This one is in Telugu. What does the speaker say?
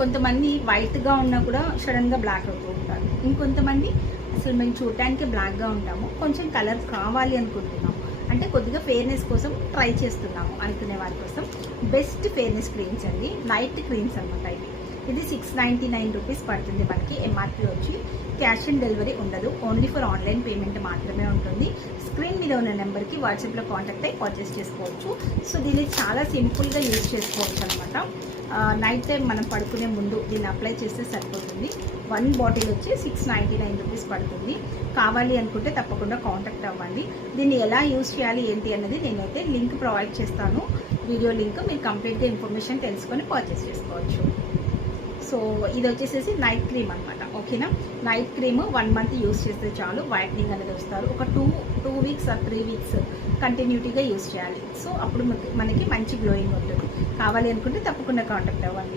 కొంతమంది వైట్గా ఉన్నా కూడా సడన్గా బ్లాక్ అవుతూ ఉంటారు. ఇంకొంతమంది అసలు మేము చూడటానికి బ్లాక్గా ఉంటాము, కొంచెం కలర్ కావాలి అనుకుంటున్నాము, అంటే కొద్దిగా ఫెయిర్నెస్ కోసం ట్రై చేస్తున్నాము అనుకునే వారి కోసం బెస్ట్ ఫెయిర్నెస్ క్రీమ్స్ అండి. నైట్ క్రీమ్స్ అనమాట. ఇది 699 రూపీస్ పడుతుంది మనకి. ఎంఆర్పి వచ్చి క్యాష్ ఆన్ డెలివరీ ఉండదు, ఓన్లీ ఫర్ ఆన్లైన్ పేమెంట్ మాత్రమే ఉంటుంది. స్క్రీన్ మీద ఉన్న నెంబర్కి వాట్సాప్లో కాంటాక్ట్ అయ్యి పర్చేస్ చేసుకోవచ్చు. సో దీన్ని చాలా సింపుల్గా యూజ్ చేసుకోవచ్చు అనమాట. నైట్ టైం మనం పడుకునే ముందు దీన్ని అప్లై చేస్తే సరిపోతుంది. 1 బాటిల్ వచ్చి 699 రూపీస్ పడుతుంది. కావాలి అనుకుంటే తప్పకుండా కాంటాక్ట్ అవ్వండి. దీన్ని ఎలా యూజ్ చేయాలి ఏంటి అన్నది నేనైతే లింక్ ప్రొవైడ్ చేస్తాను, వీడియో లింక్. మీరు కంప్లీట్గా ఇన్ఫర్మేషన్ తెలుసుకొని పర్చేస్ చేసుకోవచ్చు. సో ఇది వచ్చేసేసి నైట్ క్రీమ్ అనమాట. ఓకేనా, నైట్ క్రీమ్ 1 మంత్ యూస్ చేస్తే చాలు, వైట్నింగ్ అనేది వస్తారు. ఒక 2 వీక్స్ ఆర్ 3 వీక్స్ కంటిన్యూటీగా యూస్ చేయాలి. సో అప్పుడు మనకి మంచి గ్లోయింగ్ ఉంటుంది. కావాలి అనుకుంటే తప్పకుండా కాంటాక్ట్ అవ్వండి.